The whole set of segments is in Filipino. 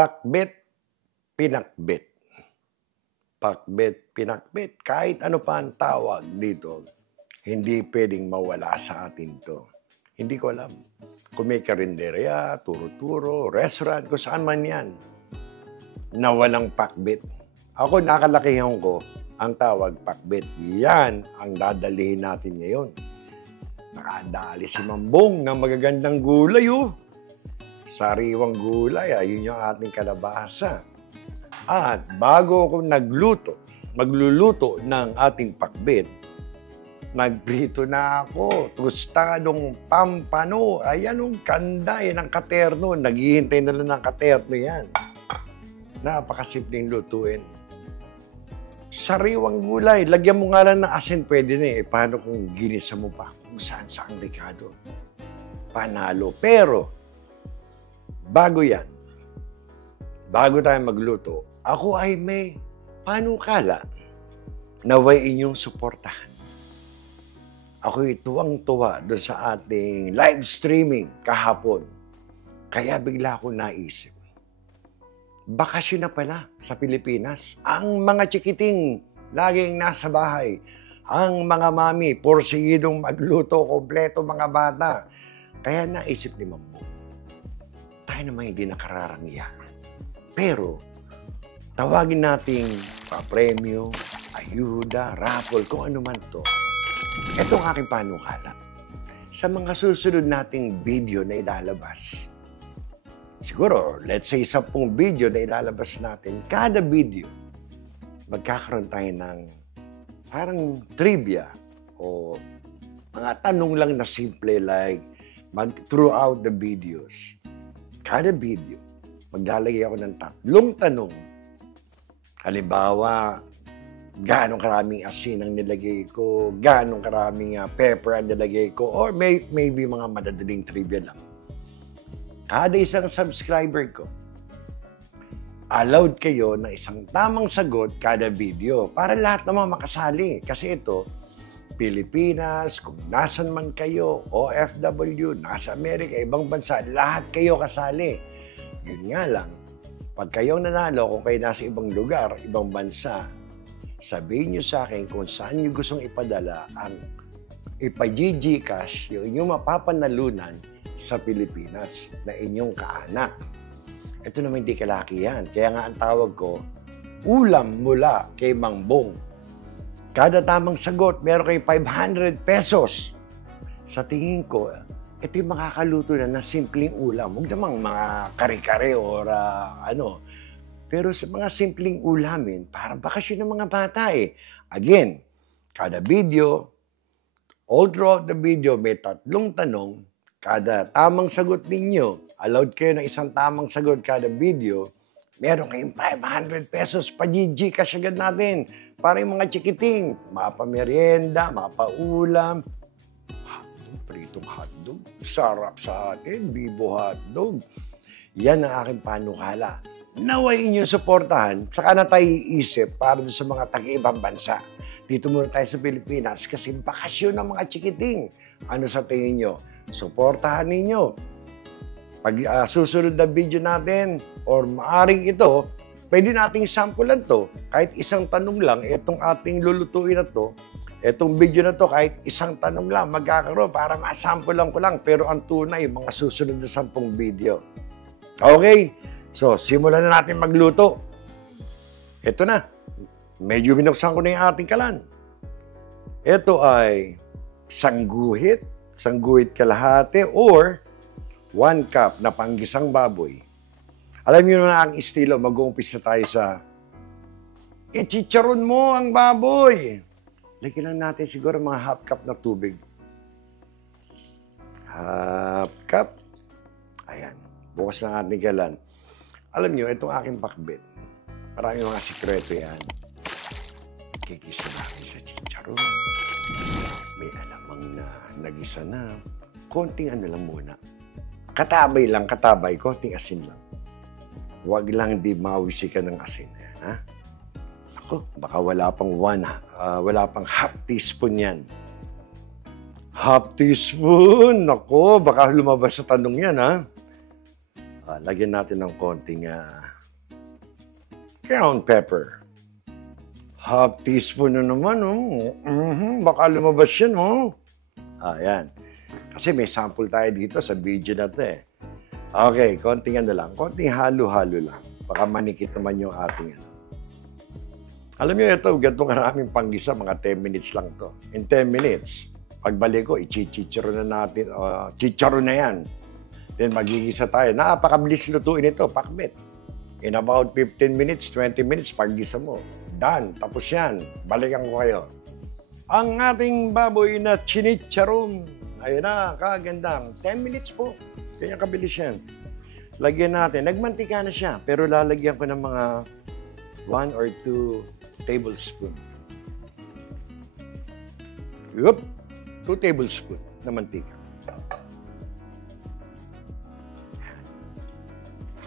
Pakbet, pinakbet. Pakbet, pinakbet. Kahit ano pa ang tawag dito, hindi pwedeng mawala sa atin to. Hindi ko alam. Kung may karinderya, turo-turo, restaurant, kung saan man yan, na walang pakbet. Ako, nakalakihan ko, ang tawag pakbet. Yan ang dadalihin natin ngayon. Nakadali si Mambong ng magagandang gulay, oh. Sariwang gulay, ayun yung ating kalabasa. At bago ako magluluto ng ating pakbet, nagprito na ako, tostadong pampano. Ayan ang kanday ng katerno. Naghihintay na lang ng katerno yan. Napakasimpleng lutuin. Sariwang gulay. Lagyan mo nga lang ng asin, pwede na eh. Paano kung ginisa mo pa? Kung saan-saan Ricardo. Panalo. Pero, bago yan, bago tayo magluto, ako ay may panukala naway inyong suportahan. Ako'y tuwang-tuwa doon sa ating live streaming kahapon. Kaya bigla ako naisip, bakasyon na pala sa Pilipinas. Ang mga chikiting laging nasa bahay. Ang mga mami, porsigidong magluto, kompleto mga bata. Kaya naisip ni Mambo, tayo naman hindi nakararangya. Pero, tawagin nating papremyo, ayuda, raffle, kung ano man to. Ito ang aking panukala. Sa mga susunod nating video na ilalabas, siguro, let's say 10 video na ilalabas natin, kada video, magkakaroon tayo ng parang trivia o mga tanong lang na simple like throughout the videos. Kada video, maglalagay ako ng 3 tanong. Halimbawa, gaano karaming asin ang nilagay ko, gaano karaming pepper ang nilagay ko, or maybe mga madadaling trivia lang. Kada isang subscriber ko, allowed kayo na isang tamang sagot kada video para lahat naman makasali. Kasi ito, Pilipinas, kung nasan man kayo, OFW, nasa Amerika, ibang bansa, lahat kayo kasali. Yun nga lang, pag kayong nanalo, kung kayo nasa ibang lugar, ibang bansa, sabihin nyo sa akin kung saan nyo gustong ipadala ang ipa-GCash, yung inyong mapapanalunan sa Pilipinas na inyong kaanak. Ito naman hindi kalaki yan. Kaya nga ang tawag ko, ulam mula kay Mangbong. Kada tamang sagot, meron kayo 500 pesos. Sa tingin ko, ito yung makakaluto na simpleng ulam. Huwag namang mga kare-kare or ano. Pero sa mga simpleng ulamin, para bakasyon ng mga bata eh. Again, kada video, all throughout the video, may 3 tanong. Kada tamang sagot ninyo, allowed kayo ng isang tamang sagot kada video, meron kayong 500 pesos pa-GCash agad natin. Para yung mga chikiting, mapamerienda, mapaulam. Hotdog, pritong hotdog. Sarap sa atin, Bibo hotdog. Yan ang aking panukala. Naway inyong suportahan, saka na tayo iisip para sa mga taga-ibang bansa. Dito muna tayo sa Pilipinas kasi bakasyon ng mga chikiting. Ano sa tingin nyo? Suportahan ninyo. Pag susunod na video natin or maaring ito, pwede nating sampulan to. Kahit isang tanong lang, itong ating lulutuin na to, itong video na to, kahit isang tanong lang, magkakaroon para masampulan ko lang. Pero ang tunay, mga susunod na 10 video. Okay? So, simulan na natin magluto. Ito na. Medyo binuksan ko na yung ating kalan. Ito ay sangguhit kalahati, or 1 cup na panggisang baboy. Alam niyo na ang estilo, mag-uumpisa tayo sa ichicharon mo ang baboy. Lagyan lang natin siguro mga 1/2 cup na tubig. 1/2 cup. Ayan. Bukas na ating galan. Alam niyo, itong aking pakbet, maraming mga sikreto yan. Kikisa natin sa chicharon. May alamang na nagisa na. Konting ano lang muna. Katabay, konting asin lang. Huwag lang di mawisikan ng asin. Ha? Ako, baka wala pang 1/2 teaspoon yan. 1/2 teaspoon? Ako, baka lumabas sa tanong yan, ha? Lagyan natin ng konting Ground pepper. Half teaspoon na naman, oh. Baka lumabas yan, oh. Ayan. Kasi may sample tayo dito sa video na to, eh. Okay, konting ano lang. Konting halo-halo lang. Baka manikit naman yung ating ano. Alam niyo ito, ganito karaming panggisa, mga 10 minutes lang to. In 10 minutes, pagbalik ko, ichichiro na natin. Chicharo na yan. Then magigisa tayo. Napakabilis lutuin ito, pakbet. In about 15 minutes, 20 minutes, paggisa mo. Done. Tapos yan. Balikan ko kayo. Ang ating baboy na chinicharon. Ayun na, kagandang. 10 minutes po. Kaya kabilis yan. Lagyan natin. Nagmantika na siya. Pero lalagyan ko ng mga 1 or 2 tablespoon. Yup. 2 tablespoon na mantika.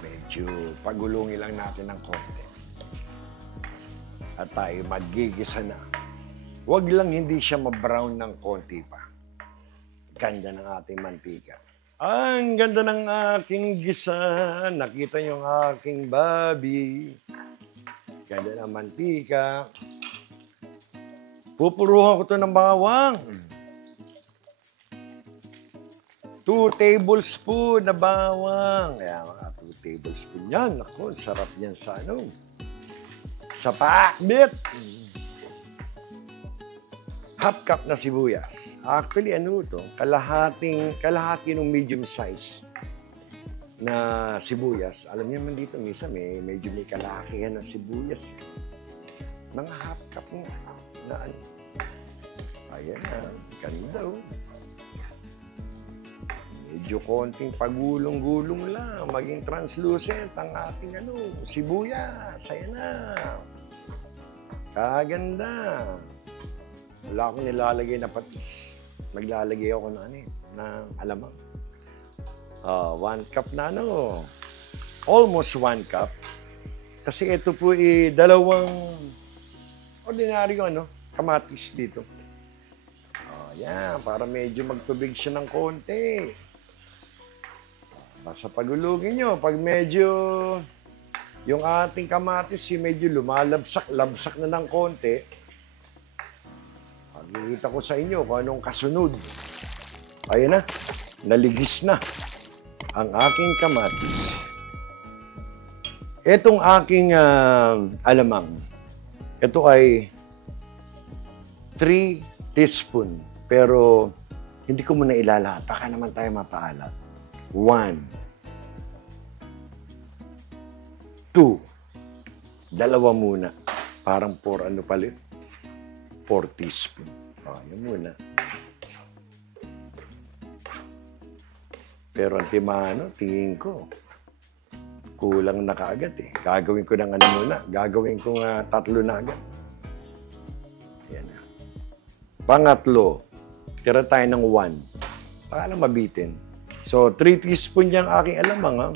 Medyo pagulungin lang natin ng konti. At tayo magigisa na. Huwag lang hindi siya ma-brown ng konti pa. Ganda ng ating mantika. Ang ganda ng aking gisa. Nakita niyo ang aking babi. Ganda ng mantika. Pupuruhan ko ito ng bawang. 2 tablespoon na bawang. Kaya mga 2 tablespoon yan. Ako, sarap yan sa ano. Sa pakbit. Half cup na sibuyas. Actually, ano ito? Kalahati ng medium size na sibuyas. Alam niyo naman dito, minsan medyo may kalakihan na sibuyas. Mga half cup na ano. Ayan na. Ganda, oh. Medyo konting pagulong-gulong lang. Maging translucent ang ating ano, sibuyas. Ayan na. Kaganda. Wala akong nilalagay na patis. Maglalagay ako na ano na alamang. 1 cup na ano. Almost 1 cup. Kasi ito po dalawang ordinaryo ano, kamatis dito. Yan. Para medyo magtubig siya ng konti. Basta pagulugin nyo. Pag medyo yung ating kamatis medyo lumalabsak na ng konti, makikita ko sa inyo kung anong kasunod. Ayun na. Naligis na ang aking kamatis. Itong aking alamang, ito ay 3 teaspoon. Pero hindi ko muna ilalahat. Baka naman tayo mapaalat. 1. 2. Dalawa muna. Parang 4 ano palit? 4 teaspoon. Yan muna. Pero ang timano, tingin ko, kulang na kaagad eh. Gagawin ko ng ano muna. Gagawin ko 3 na agad. Ayan na. Pangatlo, tira tayo ng 1. Baka lang mabitin. So, 3 teaspoon yung aking alamang. Ha?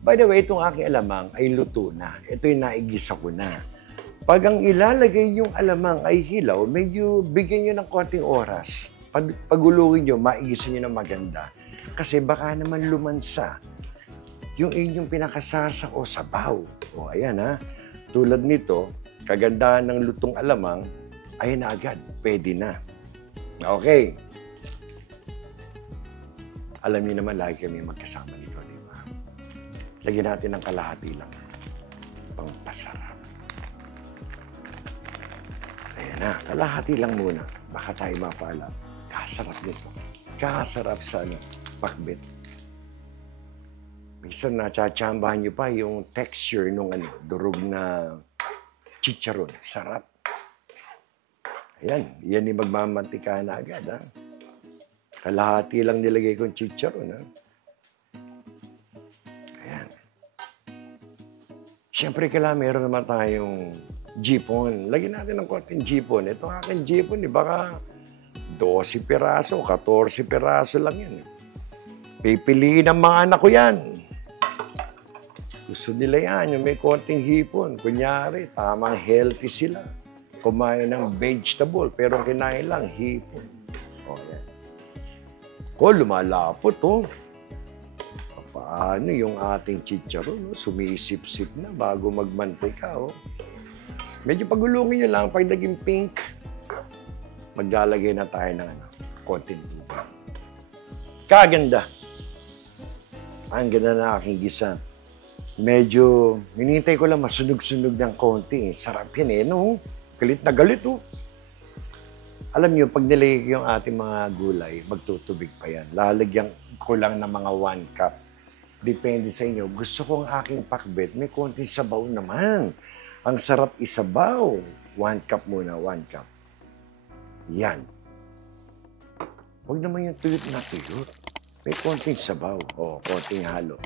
By the way, itong aking alamang ay luto na. Ito yung naigisa ko na. Pag ang ilalagay yung alamang ay hilaw, medyo bigyan nyo ng konting oras. Pagulungin nyo, maigisa nyo ng maganda. Kasi baka naman lumansa yung inyong pinakasasa o sabaw. O, ayan ha. Tulad nito, kagandahan ng lutong alamang, ayan na agad. Pwede na. Okay. Alam niyo naman, lagi kami magkasama nito, di ba? Lagyan natin ng kalahati lang. Pangpasarap. Ayan na, kalahati lang muna. Baka tayo mapala. Kasarap nito. Kasarap sa pakbet. Minsan nachachambahan niyo pa yung texture ng durog na chicharon. Sarap. Ayan, yan yung magmamantika na agad, ha? Kalahati lang nilagay kong chicharon, ha? Ayan. Siyempre, kailangan meron naman tayong jipon. Lagyan natin ng konting jipon. Ito aking jipon, baka 12 piraso, 14 piraso lang yan. Pipiliin ng mga anak ko yan. Gusto nila yan, yung may konting hipon. Kunyari, tamang healthy sila. Kumain ng vegetable, pero kinain lang hipon. O, yan. Ko, lumalapot, oh. Paano yung ating chicharon? No? Sumisip-sip na bago magmantika. Oh. Medyo pagulungin nyo lang. Pag naging pink, maglalagay na tayo ng konting tubig. Kaganda. Ang ganda na aking gisa. Medyo, hinihintay ko lang masunog-sunog ng konti. Sarap yan eh, no? Galit na galit, oh. Alam niyo, pag nilagay yung ating mga gulay, magtutubig pa yan. Lalagyan ko lang ng mga 1 cup. Depende sa inyo. Gusto ko ang aking pakbet, may konting sabaw naman. Ang sarap isabaw. 1 cup muna, 1 cup. Yan. Huwag naman yung tuyot na tuyot. May konting sabaw. O, konting halo.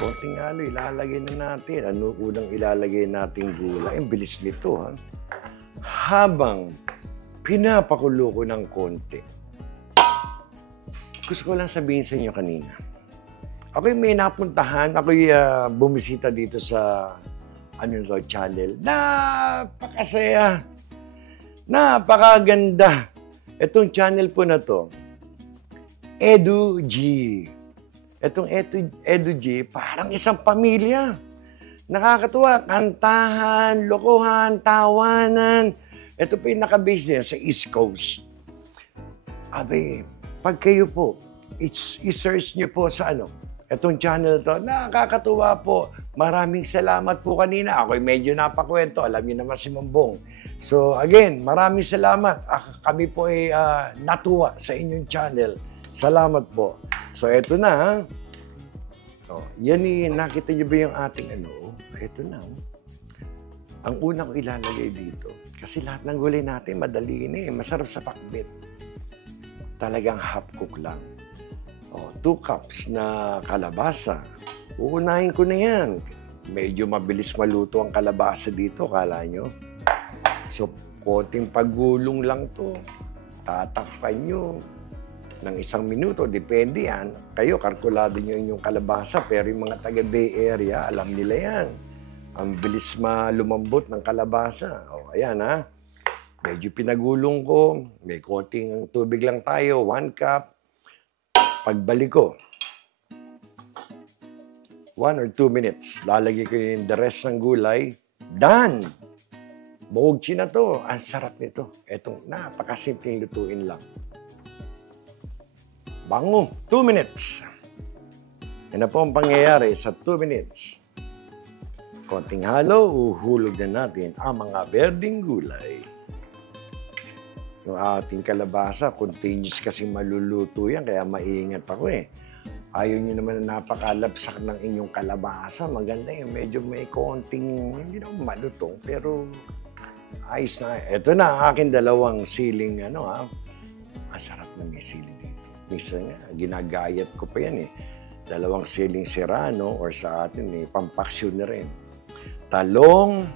Konting halo, ilalagay na natin. Ano unang ilalagay nating gulay? Ang bilis nito, ha? Habang pinapakulo ko ng konti. Gusto ko lang sabihin sa inyo kanina. Ako'y may napuntahan. Ako'y bumisita dito sa channel. Napakasaya. Napakaganda. Itong channel po na to, Edu G. Itong Edu G, parang isang pamilya. Nakakatuwa. Kantahan, lokohan, tawanan. Ito po yung nakabase sa East Coast. Abe, pag kayo po, i-search nyo po sa itong channel to, nakakatuwa po. Maraming salamat po kanina. Ako'y medyo napakwento. Alam niyo naman si Mambong. So again, maraming salamat. Kami po ay natuwa sa inyong channel. Salamat po. So eto na. So, yan nakita niyo ba yung ating Eto na. Ang una ko ilalagay dito. Kasi lahat ng gulay natin, madali na eh. Masarap sa pakbet. Talagang half cook lang. 2 cups na kalabasa. Uunahin ko na yan. Medyo mabilis maluto ang kalabasa dito, kala nyo. So, konting paggulong lang to. Tatakpan nyo ng 1 minuto. Depende yan. Kayo, kalkulado nyo inyong kalabasa. Pero yung mga taga Bay Area, alam nila yan. Ang bilis lumambot ng kalabasa. Ayan ha. Medyo pinagulong ko. May konting tubig lang tayo. 1 cup. Pagbalik ko, 1 or 2 minutes. Lalagay ko yung the rest ng gulay. Done! Bogchi na to. Ang sarap nito. Etong napakasimpleng lutuin lang. Bango. 2 minutes. Yan na po ang pangyayari sa 2 minutes. Konting halo, uhulog na natin ang mga berdeng gulay. Yung ating kalabasa, continuous kasi maluluto yan, kaya maingat ako eh. Ayaw nyo naman na napakalapsak ng inyong kalabasa. Maganda yun, medyo may konting, hindi naman malutong, pero ayos na. Ito na ang aking 2 siling, masarap na may sili dito. Minsan nga, ginagayat ko pa yan eh. 2 siling serrano, or sa atin eh, pampaksyon na rin. Talong,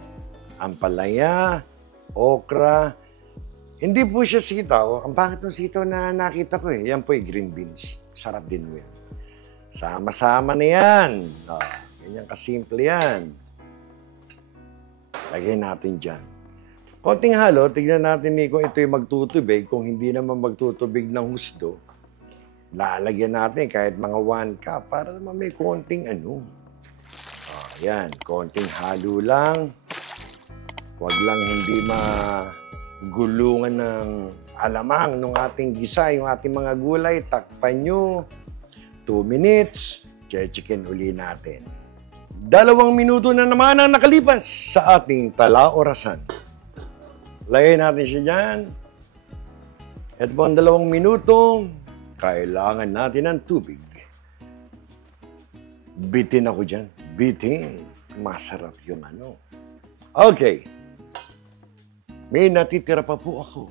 ampalaya, okra. Hindi po siya sitaw. Ang bakit ng sitaw na nakita ko eh. Yan po green beans. Sarap din mo yan. Sama-sama na yan. Ganyan kasimple yan. Lagyan natin dyan. Konting halo, tignan natin kung ito'y magtutubig. Kung hindi naman magtutubig ng husdo, lalagyan natin kahit mga 1 cup para naman may konting Yan, konting halo lang. Huwag lang hindi magulungan ng alamang ng ating gisa, yung ating mga gulay. Takpan nyo. 2 minutes. Chicken uli natin. 2 minuto na naman ang nakalipas sa ating palaorasan. Lagay natin siya dyan. Ito po ang 2 minuto. Kailangan natin ng tubig. Bitin ako dyan. Bitin. Masarap yung Okay. May natitira pa po ako.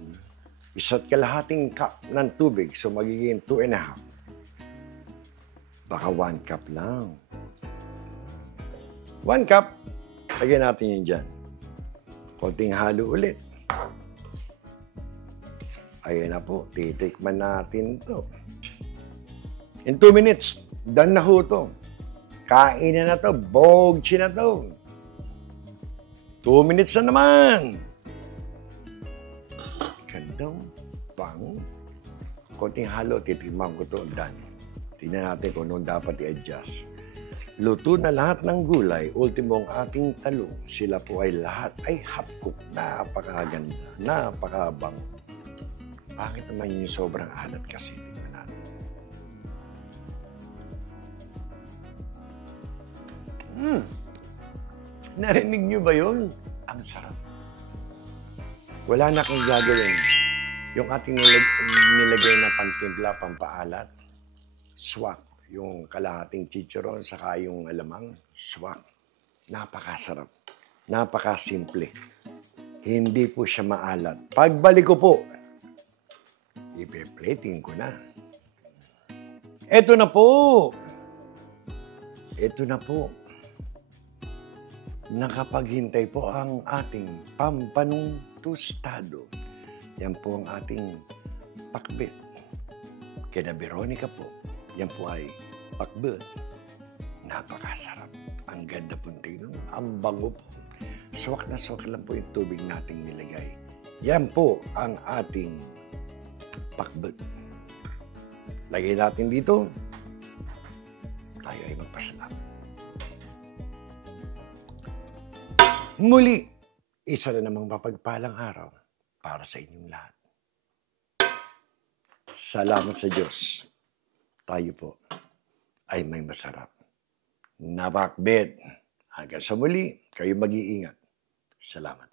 1.5 cup ng tubig. So, magiging 2.5. Baka 1 cup lang. 1 cup. Lagyan natin yun dyan. Konting halo ulit. Ayan na po. Titikman natin to. In 2 minutes, done na ho to. Kain na to. Bogchi na to. 2 minutes na naman. Gandang bango. Konting halo, titikman ko to. Done. Tingnan natin kung anong dapat i-adjust. Luto na lahat ng gulay, ultimo ang ating talong. Sila po ay lahat ay half-cook. Napakaganda, napakabango. Bakit naman yung sobrang alat kasi? Tingnan natin. Narinig nyo ba yun? Ang sarap. Wala na kang gagawin. Yung ating nilagay na pantimpla, pampaalat, swak. Yung kalahating chicharon, saka yung alamang, swak. Napakasarap. Napakasimple. Hindi po siya maalat. Pagbalik ko po, ipe-plating ko na. Ito na po. Ito na po. Nakapaghintay po ang ating pampanong tostado. Yan po ang ating pakbet. Kina Veronica po. Yan po ay pakbet. Napakasarap. Ang ganda po tingnan. Ang bango po. Suwak na suwak lang po yung tubig nating nilagay. Yan po ang ating pakbet. Lagay natin dito. Tayo ay magpasalamat. Muli, isa na namang mapagpalang araw para sa inyong lahat. Salamat sa Diyos. Tayo po ay may masarap na pakbet. Hanggang sa muli, kayo mag-iingat. Salamat.